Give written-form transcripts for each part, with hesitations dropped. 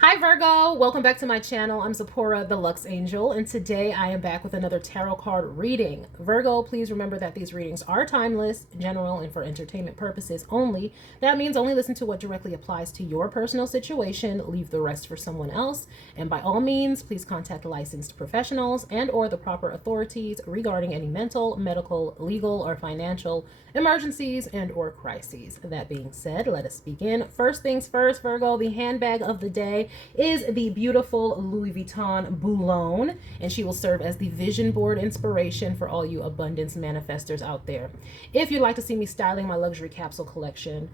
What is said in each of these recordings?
Hi Virgo, welcome back to my channel. I'm Zipporah, the Lux Angel, and today I am back with another tarot card reading. Virgo, please remember that these readings are timeless, general, and for entertainment purposes only. That means only listen to what directly applies to your personal situation, leave the rest for someone else, and by all means, please contact licensed professionals and or the proper authorities regarding any mental, medical, legal, or financial emergencies and or crises. That being said, let us begin. First things first, Virgo, the handbag of the day is the beautiful Louis Vuitton Boulogne, and she will serve as the vision board inspiration for all you abundance manifestors out there. If you'd like to see me styling my luxury capsule collection,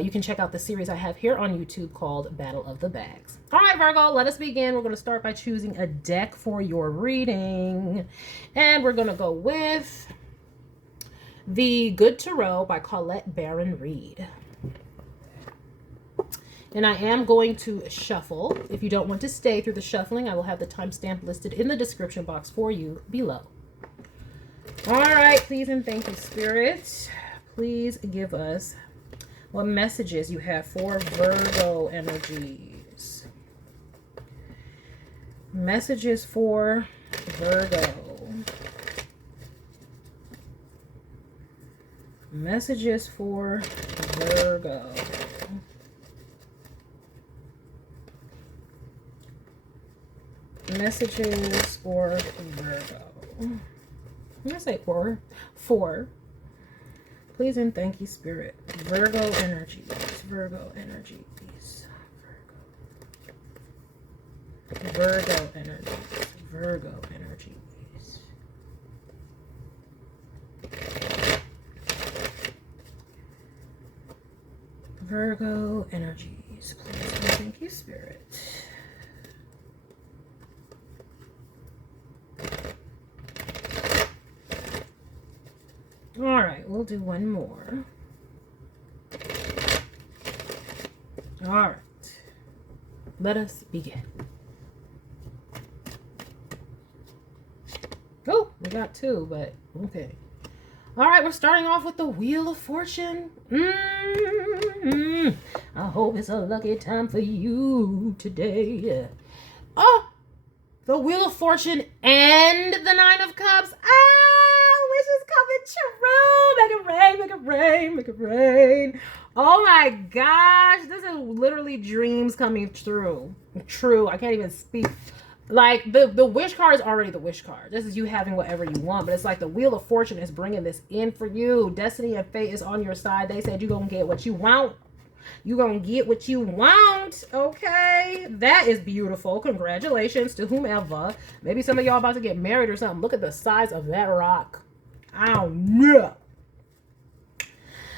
you can check out the series I have here on YouTube called Battle of the Bags. All right, Virgo, let us begin. We're going to start by choosing a deck for your reading, and we're going to go with The Good Tarot by Colette Baron Reed. And I am going to shuffle. If you don't want to stay through the shuffling, I will have the timestamp listed in the description box for you below. All right, please and thank you, Spirit. Please give us what messages you have for Virgo energies. Messages for Virgo. Messages for Virgo. Messages for Virgo. I'm gonna say four. Please and thank you, Spirit. Virgo energies. Virgo energies. Virgo energies. Virgo energies. Virgo energies. Please and thank you, Spirit. All right, we'll do one more. All right, let us begin. Oh, we got two, but okay. All right, we're starting off with the Wheel of Fortune. I hope it's a lucky time for you today. Oh, the Wheel of Fortune and the Nine of Cups. Wishes coming true. Make it rain, make it rain, make it rain. Oh my gosh, this is literally dreams coming true. True, I can't even speak. Like, the wish card is already the wish card. This is you having whatever you want, but it's like the Wheel of Fortune is bringing this in for you. Destiny and fate is on your side. They said you're going to get what you want. You're going to get what you want, okay? That is beautiful. Congratulations to whomever. Maybe some of y'all about to get married or something. Look at the size of that rock. I don't know.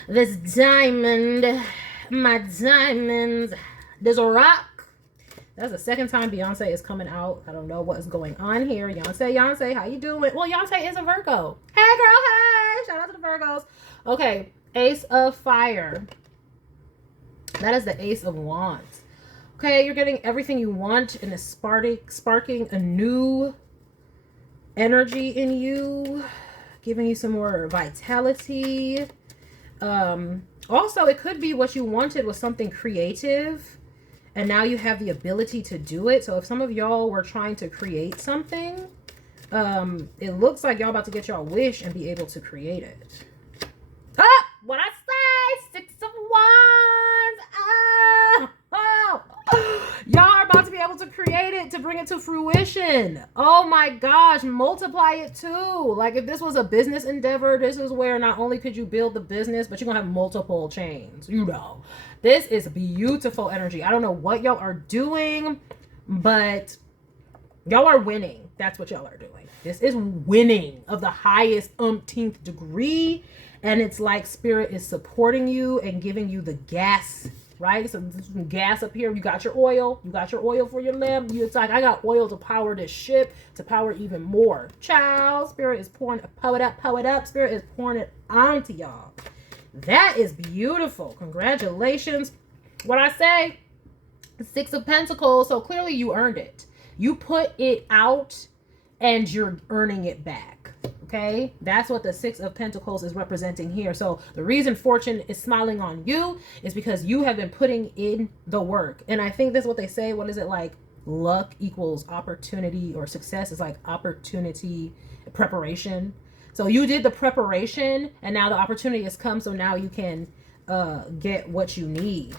This diamond, my diamonds. There's a rock. That's the second time Beyonce is coming out. I don't know what is going on here. Beyonce, how you doing? Well, Beyonce is a Virgo. Hey, girl, hey. Shout out to the Virgos. Okay, Ace of Fire. That is the Ace of Wands. Okay, you're getting everything you want and it's sparking a new energy in you, giving you some more vitality. Also, it could be what you wanted was something creative. And now you have the ability to do it. So if some of y'all were trying to create something, it looks like y'all about to get y'all wish and be able to create it. Ah, what I say, Six of Wands. Y'all are about to be able to create it, to bring it to fruition. Oh my gosh, multiply it too. Like if this was a business endeavor, this is where not only could you build the business, but you're gonna have multiple chains, you know. This is beautiful energy. I don't know what y'all are doing, but y'all are winning. That's what y'all are doing. This is winning of the highest umpteenth degree. And it's like Spirit is supporting you and giving you the gas, right? So there's some gas up here. You got your oil. You got your oil for your lamp. It's like, I got oil to power this ship, to power even more. Child, Spirit is pouring, power it up. Spirit is pouring it onto y'all. That is beautiful. Congratulations. What I say, Six of Pentacles. So clearly you earned it. You put it out and you're earning it back. Okay, that's what the Six of Pentacles is representing here. So the reason fortune is smiling on you is because you have been putting in the work. And I think that's what they say. What is it like? Luck equals opportunity, or success is like opportunity preparation. So you did the preparation and now the opportunity has come. So now you can get what you need.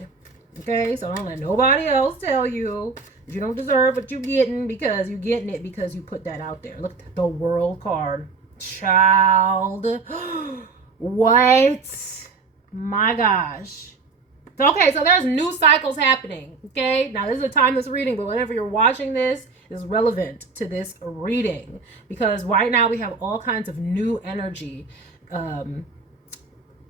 Okay, so don't let nobody else tell you that you don't deserve what you're getting, because you're getting it because you put that out there. Look at the World card. Child. What? My gosh. Okay, so there's new cycles happening. Okay, now this is a timeless reading, but whenever you're watching this is relevant to this reading, because right now we have all kinds of new energy.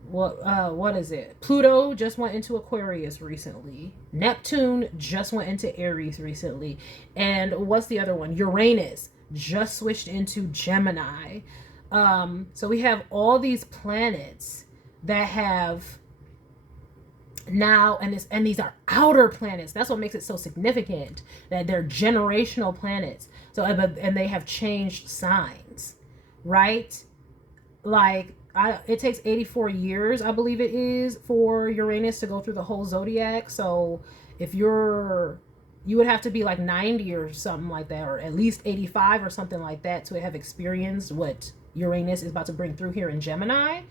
What is it? Pluto just went into Aquarius recently. Neptune just went into Aries recently. And what's the other one? Uranus just switched into Gemini. So we have all these planets that have now, and these are outer planets. That's what makes it so significant, that they're generational planets. So, and they have changed signs, right? Like, it takes 84 years, I believe it is, for Uranus to go through the whole zodiac. So if you would have to be like 90 or something like that, or at least 85 or something like that, to have experienced what Uranus is about to bring through here in Gemini.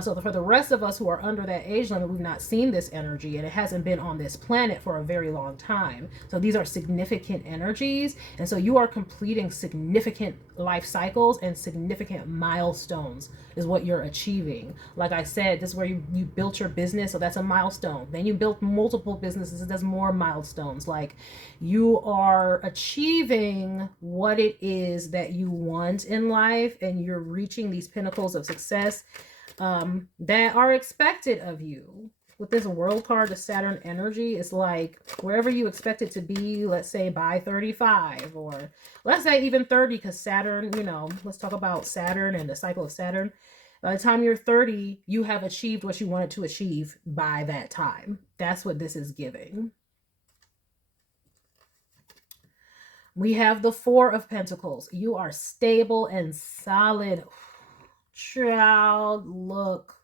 So for the rest of us who are under that age limit, we've not seen this energy, and it hasn't been on this planet for a very long time. So these are significant energies. And so you are completing significant life cycles and significant milestones is what you're achieving. Like I said, this is where you built your business. So that's a milestone. Then you built multiple businesses. There's more milestones. Like, you are achieving what it is that you want in life, and you're reaching these pinnacles of success that are expected of you. With this World card, the Saturn energy, it's like wherever you expect it to be, let's say by 35, or let's say even 30, because Saturn, let's talk about Saturn and the cycle of Saturn. By the time you're 30, you have achieved what you wanted to achieve by that time. That's what this is giving. We have the Four of Pentacles. You are stable and solid. Child, look,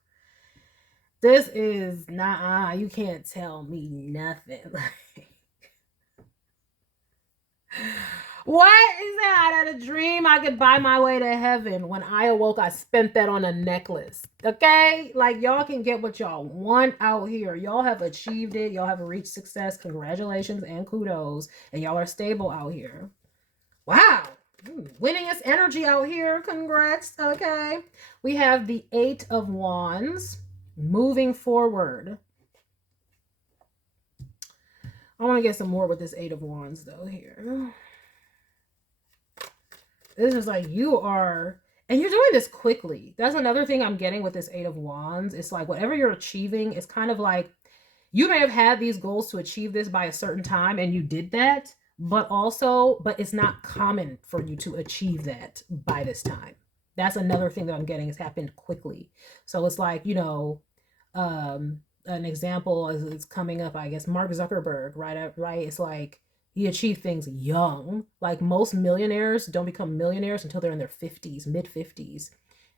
this is you can't tell me nothing. What is that? I had a dream I could buy my way to heaven. When I awoke, I spent that on a necklace. Okay, like, y'all can get what y'all want out here. Y'all have achieved it. Y'all have reached success. Congratulations and kudos. And y'all are stable out here. Wow. Winningest energy out here. Congrats. Okay. We have the Eight of Wands. Moving forward. I want to get some more with this Eight of Wands though here. This is like, you are, and you're doing this quickly. That's another thing I'm getting with this Eight of Wands. It's like whatever you're achieving, it's kind of like you may have had these goals to achieve this by a certain time, and you did that. But it's not common for you to achieve that by this time. That's another thing that I'm getting, has happened quickly. So it's like, an example is coming up, I guess, Mark Zuckerberg, right? It's like he achieved things young. Like, most millionaires don't become millionaires until they're in their 50s, mid 50s.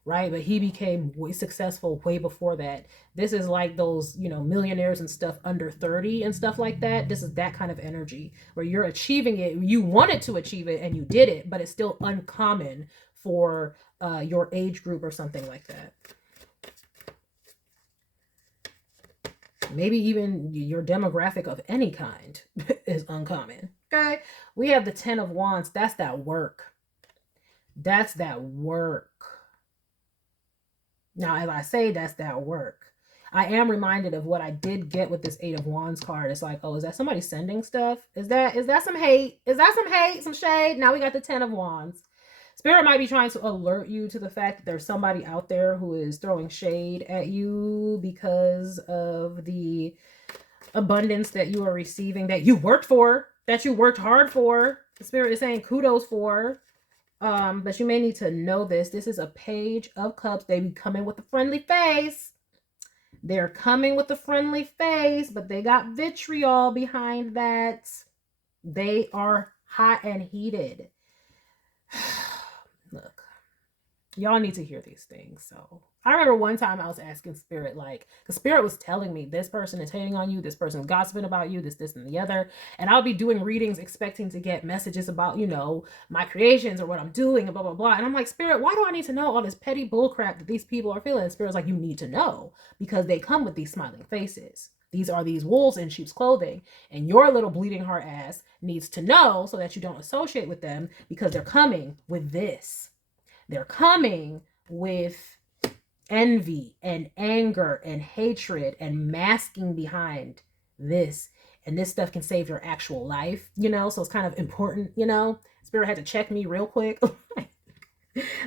Right? But he became way successful way before that. This is like those, millionaires and stuff under 30 and stuff like that. This is that kind of energy where you're achieving it. You wanted to achieve it and you did it, but it's still uncommon for your age group or something like that. Maybe even your demographic of any kind is uncommon. Okay? We have the Ten of Wands. That's that work. That's that work. Now, as I say, that's that work. I am reminded of what I did get with this Eight of Wands card. It's like, oh, is that somebody sending stuff? Is that some hate? Is that some hate, some shade? Now we got the Ten of Wands. Spirit might be trying to alert you to the fact that there's somebody out there who is throwing shade at you because of the abundance that you are receiving, that you worked for, that you worked hard for. The Spirit is saying kudos for. But you may need to know this. This is a Page of Cups. They be coming with a friendly face. They're coming with a friendly face, but they got vitriol behind that. They are hot and heated. Look, y'all need to hear these things. So I remember one time I was asking Spirit, like, the Spirit was telling me this person is hating on you, this person is gossiping about you, this, and the other. And I'll be doing readings expecting to get messages about, you know, my creations or what I'm doing and blah, blah, blah. And I'm like, Spirit, why do I need to know all this petty bullcrap that these people are feeling? And Spirit's like, you need to know because they come with these smiling faces. These are these wolves in sheep's clothing. And your little bleeding heart ass needs to know so that you don't associate with them because they're coming with this. They're coming with envy and anger and hatred and masking behind this. And this stuff can save your actual life, you know? So it's kind of important, you know? Spirit had to check me real quick.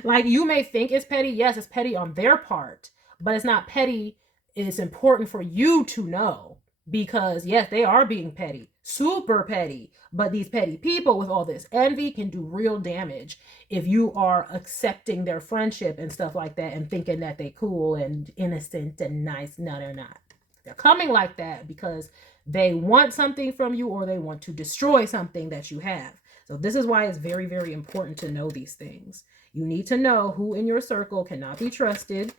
Like, you may think it's petty. Yes, it's petty on their part, but it's not petty. It's important for you to know because, yes, they are being petty, super petty. But these petty people with all this envy can do real damage if you are accepting their friendship and stuff like that and thinking that they cool and innocent and nice. No, they're not. They're coming like that because they want something from you or they want to destroy something that you have. So this is why it's very, very important to know these things. You need to know who in your circle cannot be trusted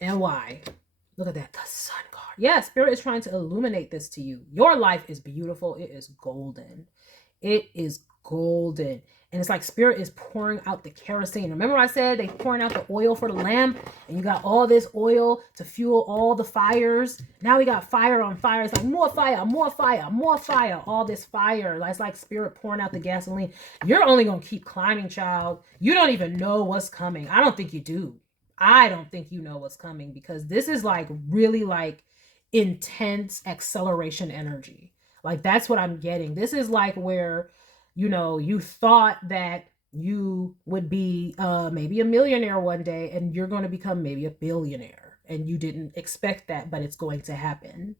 and why. Look at that, the sun card. Yeah, Spirit is trying to illuminate this to you. Your life is beautiful. It is golden. It is golden. And it's like Spirit is pouring out the kerosene. Remember I said they pouring out the oil for the lamp and you got all this oil to fuel all the fires. Now we got fire on fire. It's like more fire, more fire, more fire. All this fire. It's like Spirit pouring out the gasoline. You're only going to keep climbing, child. You don't even know what's coming. I don't think you do. I don't think you know what's coming because this is like really like intense acceleration energy. Like that's what I'm getting. This is like where, you know, you thought that you would be maybe a millionaire one day and you're going to become maybe a billionaire and you didn't expect that, but it's going to happen.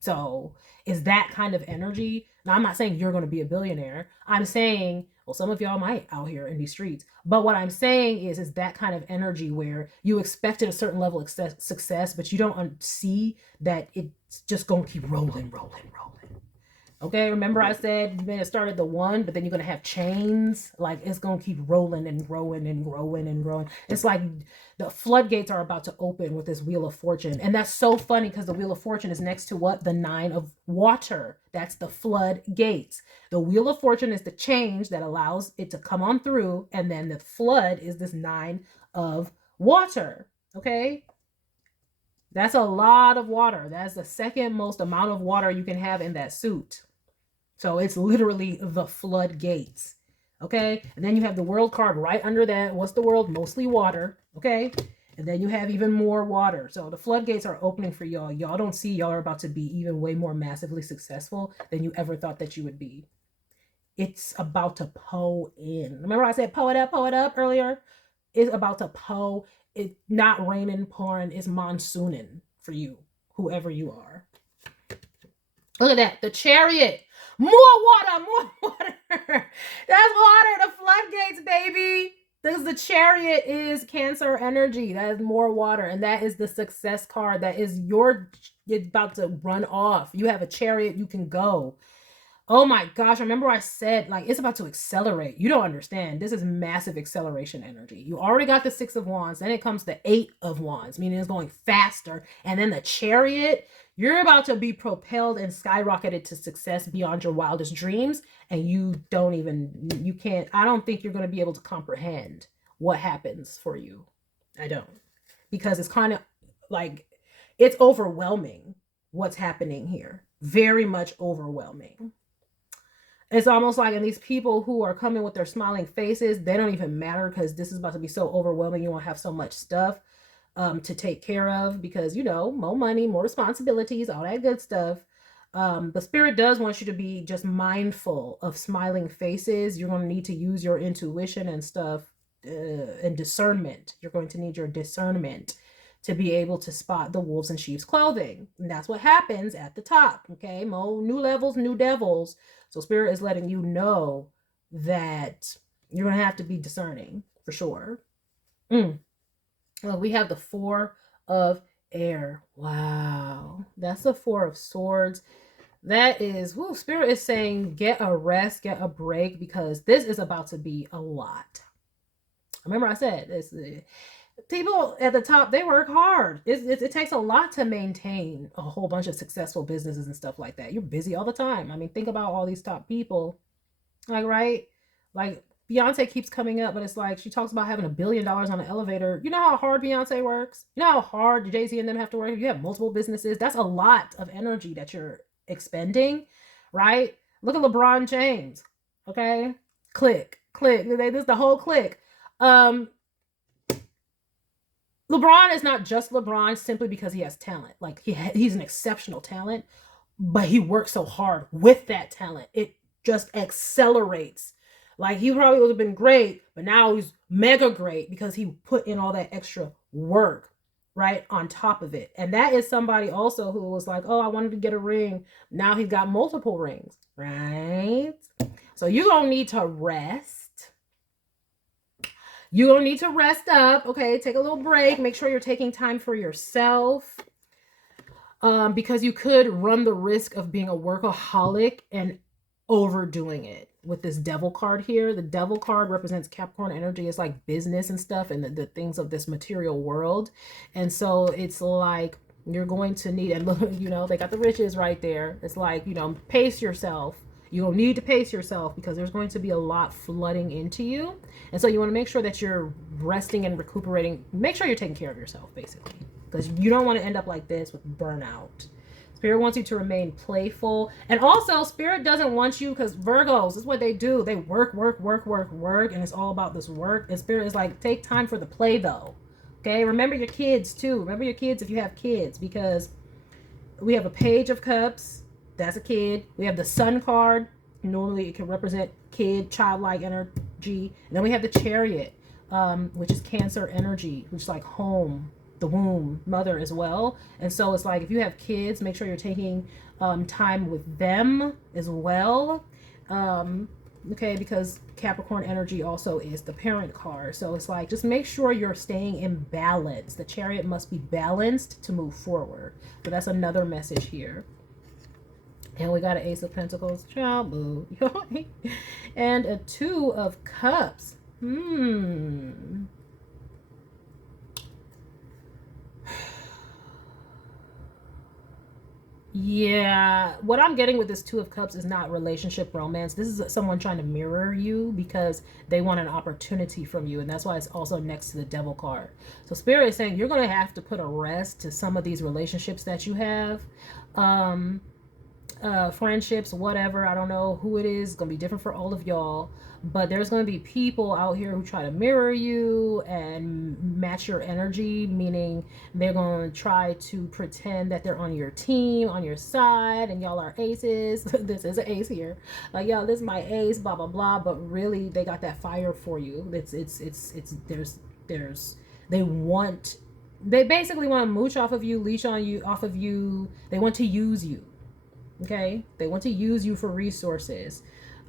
So is that kind of energy? Now, I'm not saying you're going to be a billionaire. I'm saying, well, some of y'all might out here in these streets. But what I'm saying is that kind of energy where you expected a certain level of success, but you don't see that it's just going to keep rolling. Okay, remember I said you may have started the one, but then you're going to have chains. Like it's going to keep rolling and growing and growing and growing. It's like the floodgates are about to open with this Wheel of Fortune. And that's so funny because the Wheel of Fortune is next to what? The 9 of water. That's the floodgates. The Wheel of Fortune is the change that allows it to come on through. And then the flood is this 9 of water. Okay? That's a lot of water. That's the second most amount of water you can have in that suit. So it's literally the floodgates. Okay. And then you have the world card right under that. What's the world? Mostly water. Okay. And then you have even more water. So the floodgates are opening for y'all. Y'all don't see y'all are about to be even way more massively successful than you ever thought that you would be. It's about to pour in. Remember I said pour it up earlier? It's about to pour. It's not raining, pouring. It's monsooning for you, whoever you are. Look at that. The Chariot. More water. That's water. The floodgates, baby. Because the Chariot is Cancer energy. That is more water. And that is the success card. That is it's about to run off. You have a chariot. You can go. Oh my gosh. Remember I said, like, it's about to accelerate. You don't understand. This is massive acceleration energy. You already got the 6 of Wands. Then it comes the 8 of Wands, meaning it's going faster. And then the Chariot, you're about to be propelled and skyrocketed to success beyond your wildest dreams. And you can't, I don't think you're going to be able to comprehend what happens for you. I don't. Because it's kind of like, it's overwhelming what's happening here. Very much overwhelming. It's almost like, and these people who are coming with their smiling faces, they don't even matter because this is about to be so overwhelming. You won't have so much stuff to take care of because, you know, more money, more responsibilities, all that good stuff. The Spirit does want you to be just mindful of smiling faces. You're going to need to use your intuition and stuff and discernment. You're going to need your discernment to be able to spot the wolves in sheep's clothing. And that's what happens at the top. Okay, new levels, new devils. So Spirit is letting you know that you're going to have to be discerning for sure. Well, we have the 4 of air. Wow. That's the 4 of swords. That is, Spirit is saying get a rest, get a break, because this is about to be a lot. Remember I said this. People at the top, they work hard. It takes a lot to maintain a whole bunch of successful businesses and stuff like that. You're busy all the time. I mean, think about all these top people, like, right? Like, Beyonce keeps coming up, but it's like she talks about having $1 billion on an elevator. You know how hard Beyonce works? You know how hard Jay-Z and them have to work? You have multiple businesses. That's a lot of energy that you're expending, right? Look at LeBron James. Okay? Click. This is the whole click. LeBron is not just LeBron simply because he has talent. Like, he's an exceptional talent, but he works so hard with that talent. It just accelerates. Like, he probably would have been great, but now he's mega great because he put in all that extra work, right, on top of it. And that is somebody also who was like, oh, I wanted to get a ring. Now he's got multiple rings, right? So you don't need to rest. You don't need to rest up, okay? Take a little break. Make sure you're taking time for yourself, because you could run the risk of being a workaholic and overdoing it with this devil card here. The devil card represents Capricorn energy. It's like business and stuff and the things of this material world. And so it's like you're going to need, and look, you know, they got the riches right there. It's like, you know, pace yourself. You don't need to pace yourself because there's going to be a lot flooding into you. And so you want to make sure that you're resting and recuperating. Make sure you're taking care of yourself, basically, because you don't want to end up like this with burnout. Spirit wants you to remain playful. And also, Spirit doesn't want you, because Virgos, this is what they do. They work, and it's all about this work. And Spirit is like, take time for the play, though. Okay? Remember your kids, too. Remember your kids if you have kids, because we have a Page of Cups. That's a kid. We have the Sun card. Normally it can represent kid, childlike energy. And then we have the Chariot, which is Cancer energy, which is like home, the womb, mother as well. And so it's like, if you have kids, make sure you're taking time with them as well. Okay, because Capricorn energy also is the parent card. So it's like, just make sure you're staying in balance. The Chariot must be balanced to move forward. So that's another message here. And we got an Ace of Pentacles, child, boo. And a Two of Cups. Yeah, what I'm getting with this Two of Cups is not relationship romance. This is someone trying to mirror you because they want an opportunity from you. And that's why it's also next to the Devil card. So Spirit is saying you're going to have to put a rest to some of these relationships that you have. Friendships, whatever, I don't know who it is. It's gonna be different for all of y'all, but there's gonna be people out here who try to mirror you and match your energy, meaning they're gonna try to pretend that they're on your team, on your side, and y'all are aces. This is an ace here, like, y'all, this is my ace, blah blah blah, but really they got that fire for you. They basically want to mooch off of you, leech on you, off of you. They want to use you. Okay, they want to use you for resources,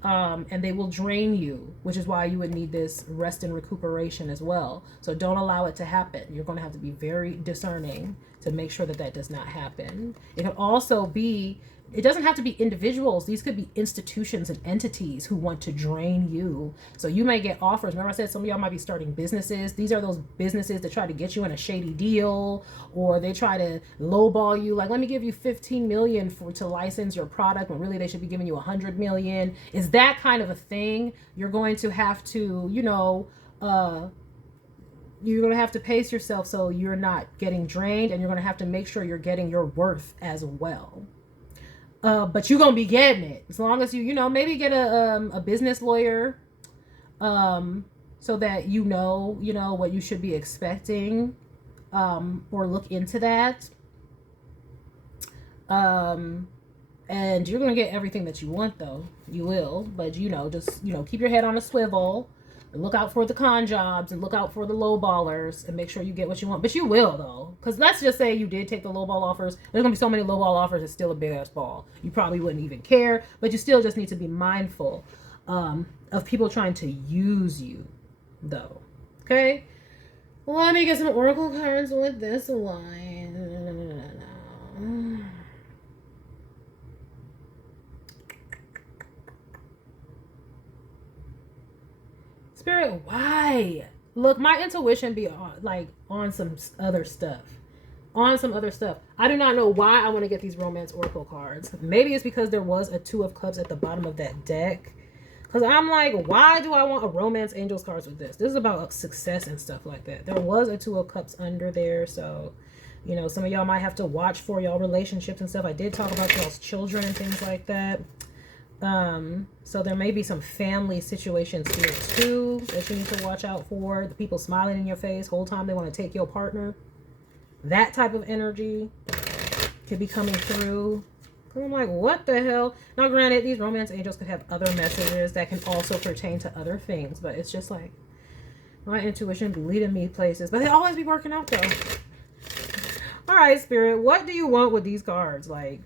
and they will drain you, which is why you would need this rest and recuperation as well. So don't allow it to happen. You're going to have to be very discerning to make sure that that does not happen. It can also be, it doesn't have to be individuals. These could be institutions and entities who want to drain you. So you may get offers. Remember I said some of y'all might be starting businesses. These are those businesses that try to get you in a shady deal, or they try to lowball you. Like, let me give you 15 million to license your product when really they should be giving you 100 million. Is that kind of a thing? You're going to have to, you're going to have to pace yourself so you're not getting drained, and you're going to have to make sure you're getting your worth as well. But you're going to be getting it as long as you maybe get a business lawyer, so that you know what you should be expecting, or look into that. And you're going to get everything that you want, though. You will, but just keep your head on a swivel. Look out for the con jobs and look out for the low ballers and make sure you get what you want. But you will, though. Because let's just say you did take the low ball offers. There's going to be so many low ball offers, it's still a big ass ball. You probably wouldn't even care. But you still just need to be mindful of people trying to use you, though. Okay? Let me get some oracle cards with this one. Spirit, why? Look, my intuition be on, like on some other stuff. On some other stuff. I do not know why I want to get these romance oracle cards. Maybe it's because there was a 2 of cups at the bottom of that deck. Because I'm like, why do I want a romance angels cards with this? This is about success and stuff like that. There was a 2 of cups under there. So, you know, some of y'all might have to watch for y'all relationships and stuff. I did talk about y'all's children and things like that. So there may be some family situations here too that you need to watch out for. The people smiling in your face whole time they want to take your partner. That type of energy could be coming through. I'm like, what the hell? Now, granted, these romance angels could have other messages that can also pertain to other things, but it's just like my intuition be leading me places, but they always be working out though. All right, Spirit, what do you want with these cards? Like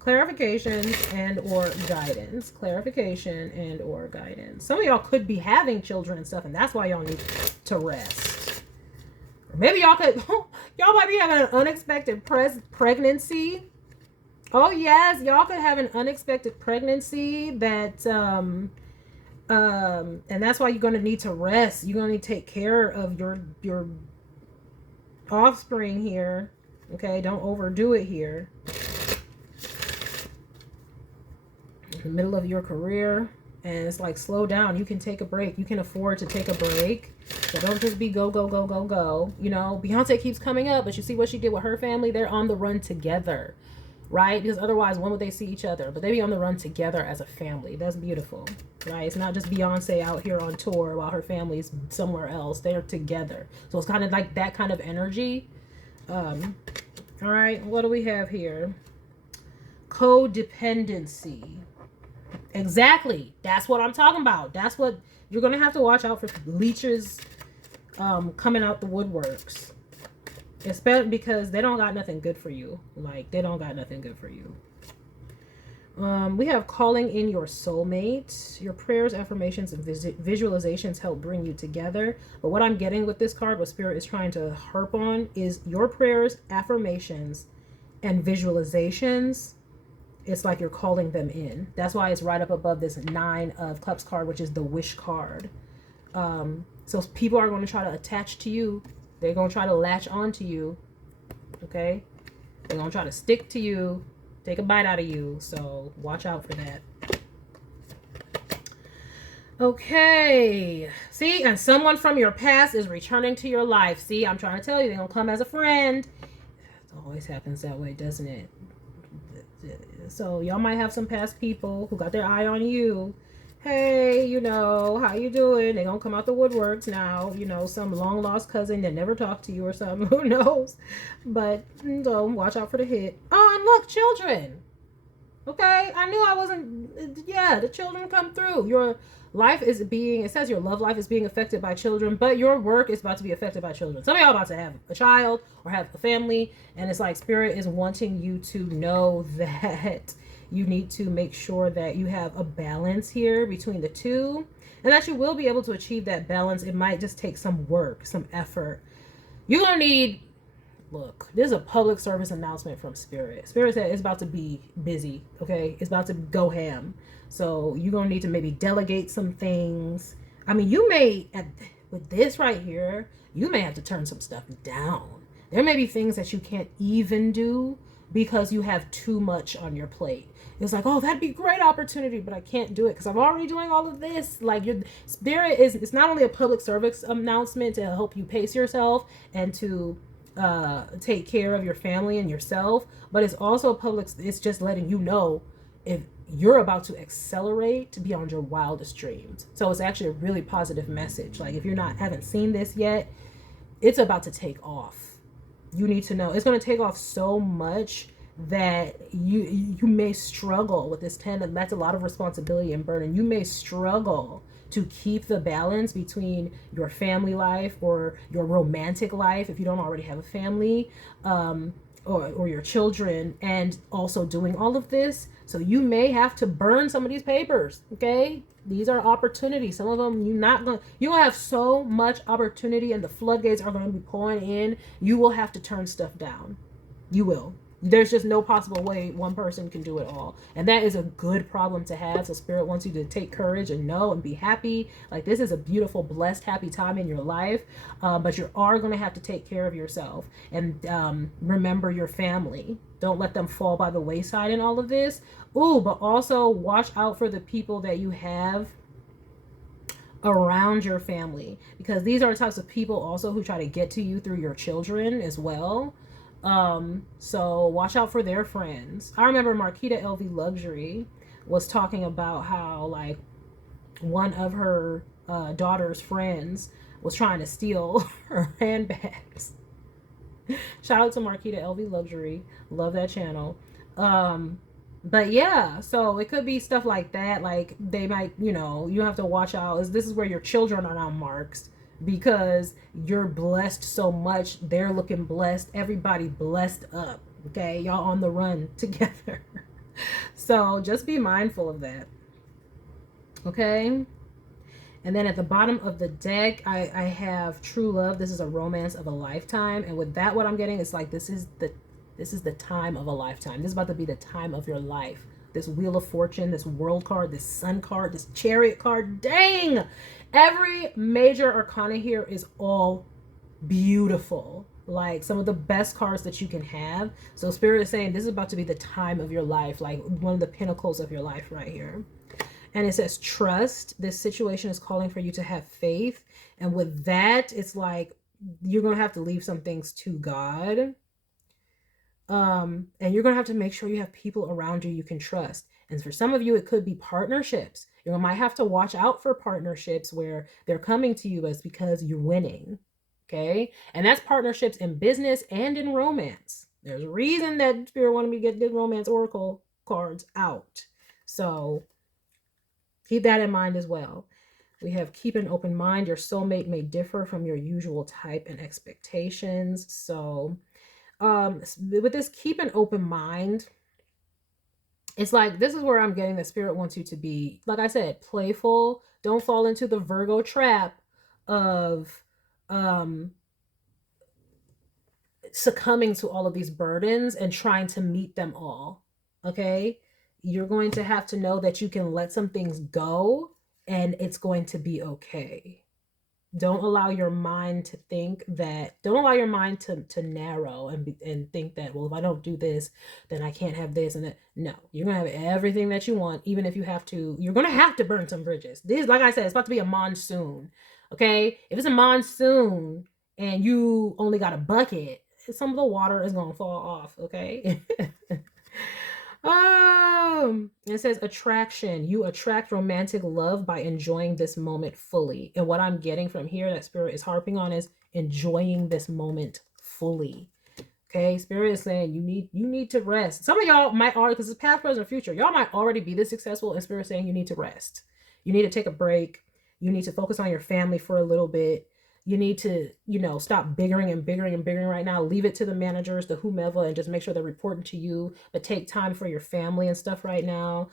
clarification and or guidance. Clarification and or guidance. Some of y'all could be having children and stuff, and that's why y'all need to rest. Or maybe y'all could, y'all might be having an unexpected pregnancy. Oh yes, y'all could have an unexpected pregnancy that, and that's why you're going to need to rest. You're going to need to take care of your offspring here. Okay, don't overdo it here. In the middle of your career, and it's like, slow down. You can take a break. You can afford to take a break. So don't just be go, go, go, go, go. You know, Beyonce keeps coming up, but you see what she did with her family? They're on the run together, right? Because otherwise, when would they see each other? But they be on the run together as a family. That's beautiful, right? It's not just Beyonce out here on tour while her family's somewhere else. They're together. So it's kind of like that kind of energy. All right, what do we have here? Codependency. Exactly. That's what I'm talking about. That's what you're going to have to watch out for. Leeches coming out the woodworks. Especially because they don't got nothing good for you. Like, they don't got nothing good for you. We have calling in your soulmate. Your prayers, affirmations, and visualizations help bring you together. But what I'm getting with this card, what Spirit is trying to harp on, is your prayers, affirmations, and visualizations. It's like you're calling them in. That's why it's right up above this 9 of Cups card, which is the wish card. So people are going to try to attach to you. They're going to try to latch on to you. Okay? They're going to try to stick to you, take a bite out of you. So watch out for that. Okay. See, and someone from your past is returning to your life. See, I'm trying to tell you, they're going to come as a friend. It always happens that way, doesn't it? So y'all might have some past people who got their eye on you. Hey, you know, how you doing? They're gonna come out the woodworks now. You know, some long lost cousin that never talked to you or something. Who knows? But so watch out for the hit. Oh, and look, children. Okay, I knew I wasn't. Yeah, the children come through. Your life is being, it says your love life is being affected by children, but your work is about to be affected by children. Some of y'all about to have a child or have a family, and it's like Spirit is wanting you to know that you need to make sure that you have a balance here between the two, and that you will be able to achieve that balance. It might just take some work, some effort. You're gonna need, look, this is a public service announcement from Spirit. Spirit said it's about to be busy, okay? It's about to go ham. So you're going to need to maybe delegate some things. I mean, you may, with this right here, you may have to turn some stuff down. There may be things that you can't even do because you have too much on your plate. It's like, oh, that'd be a great opportunity, but I can't do it because I'm already doing all of this. Like, your Spirit is, it's not only a public service announcement to help you pace yourself and to take care of your family and yourself, but it's also public. It's just letting you know if you're about to accelerate to beyond your wildest dreams. So it's actually a really positive message. Like, if you're haven't seen this yet, it's about to take off. You need to know it's going to take off so much that you may struggle with this 10, and that's a lot of responsibility and burden. You may struggle to keep the balance between your family life or your romantic life if you don't already have a family, or your children, and also doing all of this. So you may have to burn some of these papers, okay? These are opportunities. Some of them you're going to have so much opportunity, and the floodgates are going to be pouring in. You will have to turn stuff down. You will. There's just no possible way one person can do it all. And that is a good problem to have. So Spirit wants you to take courage and know and be happy. Like, this is a beautiful, blessed, happy time in your life. But you are going to have to take care of yourself and remember your family. Don't let them fall by the wayside in all of this. Ooh, but also watch out for the people that you have around your family, because these are types of people also who try to get to you through your children as well. So watch out for their friends. I remember Marquita LV Luxury was talking about how, like, one of her daughter's friends was trying to steal her handbags. Shout out to Marquita LV Luxury. Love that channel. But yeah, so it could be stuff like that. Like, they might, you know, you have to watch out. This is where your children are now marks, because you're blessed so much. They're looking blessed. Everybody blessed up. Okay, y'all on the run together. So just be mindful of that. Okay. And then at the bottom of the deck, I have true love. This is a romance of a lifetime. And with that, what I'm getting is like, this is the time of a lifetime. This is about to be the time of your life. This Wheel of Fortune, this World card, this Sun card, this Chariot card. Dang! Every major arcana here is all beautiful. Like, some of the best cards that you can have. So Spirit is saying this is about to be the time of your life. Like, one of the pinnacles of your life right here. And it says trust. This situation is calling for you to have faith. And with that, it's like you're going to have to leave some things to God. And you're going to have to make sure you have people around you can trust. And for some of you, it could be partnerships. You might have to watch out for partnerships where they're coming to you as because you're winning. Okay. And that's partnerships in business and in romance. There's a reason that Spirit wanted me to get the romance oracle cards out. So keep that in mind as well. We have keep an open mind. Your soulmate may differ from your usual type and expectations. So with this keep an open mind, it's like, this is where I'm getting that Spirit wants you to be, like I said, playful. Don't fall into the Virgo trap of succumbing to all of these burdens and trying to meet them all. Okay? You're going to have to know that you can let some things go and it's going to be okay. Don't allow your mind to think that, don't allow your mind to narrow and think that, well, if I don't do this, then I can't have this and that. No, you're going to have everything that you want, even if you have to, you're going to have to burn some bridges. This, like I said, it's about to be a monsoon. Okay. If it's a monsoon and you only got a bucket, some of the water is going to fall off. Okay. It says attraction. You attract romantic love by enjoying this moment fully. And what I'm getting from here that Spirit is harping on is enjoying this moment fully. Okay, Spirit is saying you need to rest. Some of y'all might already, because it's past, present, or future, y'all might already be this successful, and Spirit is saying you need to rest. You need to take a break. You need to focus on your family for a little bit. You need to, stop bickering and bickering and bickering right now. Leave it to the managers, the whomever, and just make sure they're reporting to you. But take time for your family and stuff right now.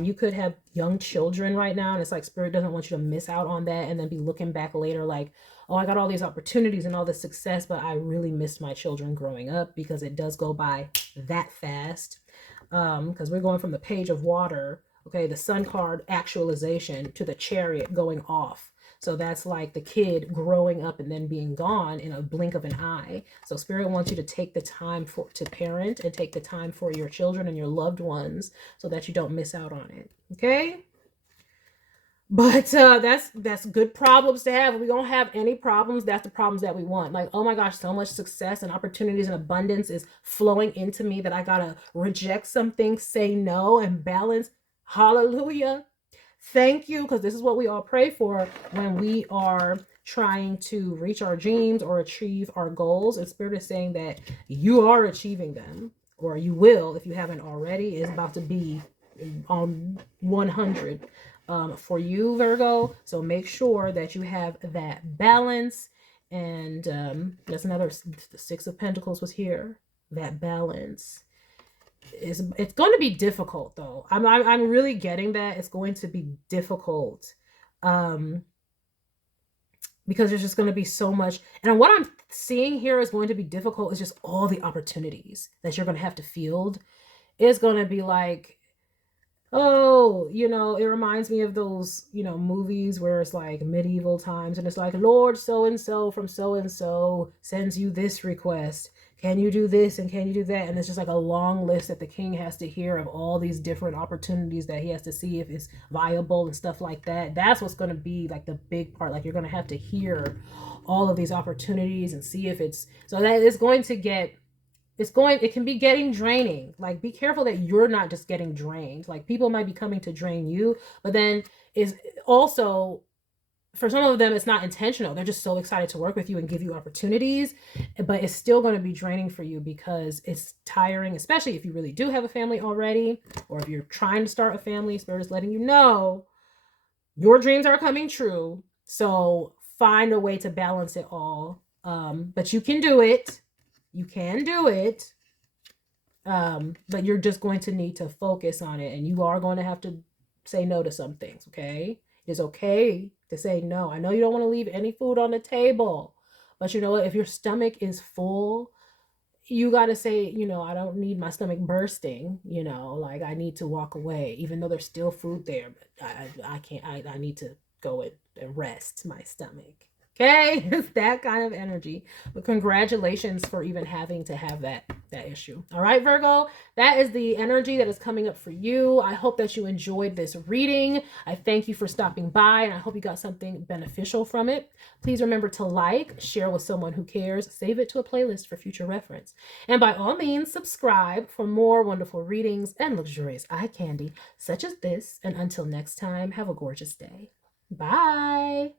You could have young children right now, and it's like Spirit doesn't want you to miss out on that and then be looking back later like, oh, I got all these opportunities and all this success, but I really missed my children growing up, because it does go by that fast. Because we're going from the Page of Water, okay, the Sun card actualization, to the Chariot going off. So that's like the kid growing up and then being gone in a blink of an eye. So Spirit wants you to take the time to parent and take the time for your children and your loved ones so that you don't miss out on it. Okay? But that's good problems to have. If we don't have any problems, that's the problems that we want. Like, oh my gosh, so much success and opportunities and abundance is flowing into me that I gotta reject something, say no, and balance. Hallelujah. Thank you, because this is what we all pray for when we are trying to reach our dreams or achieve our goals. And Spirit is saying that you are achieving them, or you will if you haven't already. It's about to be on 100 for you, Virgo. So make sure that you have that balance. And that's another, the Six of Pentacles was here. That balance. It's going to be difficult, though. I'm really getting that it's going to be difficult, because there's just going to be so much. And what I'm seeing here is going to be difficult. It's just all the opportunities that you're going to have to field. It's going to be like, oh, you know, it reminds me of those, you know, movies where it's like medieval times and it's like, Lord so and so from so and so sends you this request. Can you do this and can you do that? And it's just like a long list that the king has to hear of all these different opportunities that he has to see if it's viable and stuff like that. That's what's going to be like the big part. Like you're going to have to hear all of these opportunities and see if it's, so that is going to get, it can be getting draining. Like be careful that you're not just getting drained. Like people might be coming to drain you, but then is also, for some of them, it's not intentional. They're just so excited to work with you and give you opportunities, but it's still going to be draining for you because it's tiring, especially if you really do have a family already, or if you're trying to start a family. Spirit is letting you know your dreams are coming true. So find a way to balance it all. But you can do it. You can do it. But you're just going to need to focus on it, and you are going to have to say no to some things, okay? It's okay to say no. I know you don't want to leave any food on the table, but you know what? If your stomach is full, you got to say, you know, I don't need my stomach bursting, you know, like I need to walk away, even though there's still food there, but I can't, I need to go and rest my stomach. Okay, it's that kind of energy. But congratulations for even having to have that issue. All right, Virgo, that is the energy that is coming up for you. I hope that you enjoyed this reading. I thank you for stopping by, and I hope you got something beneficial from it. Please remember to like, share with someone who cares, save it to a playlist for future reference. And by all means, subscribe for more wonderful readings and luxurious eye candy such as this. And until next time, have a gorgeous day. Bye.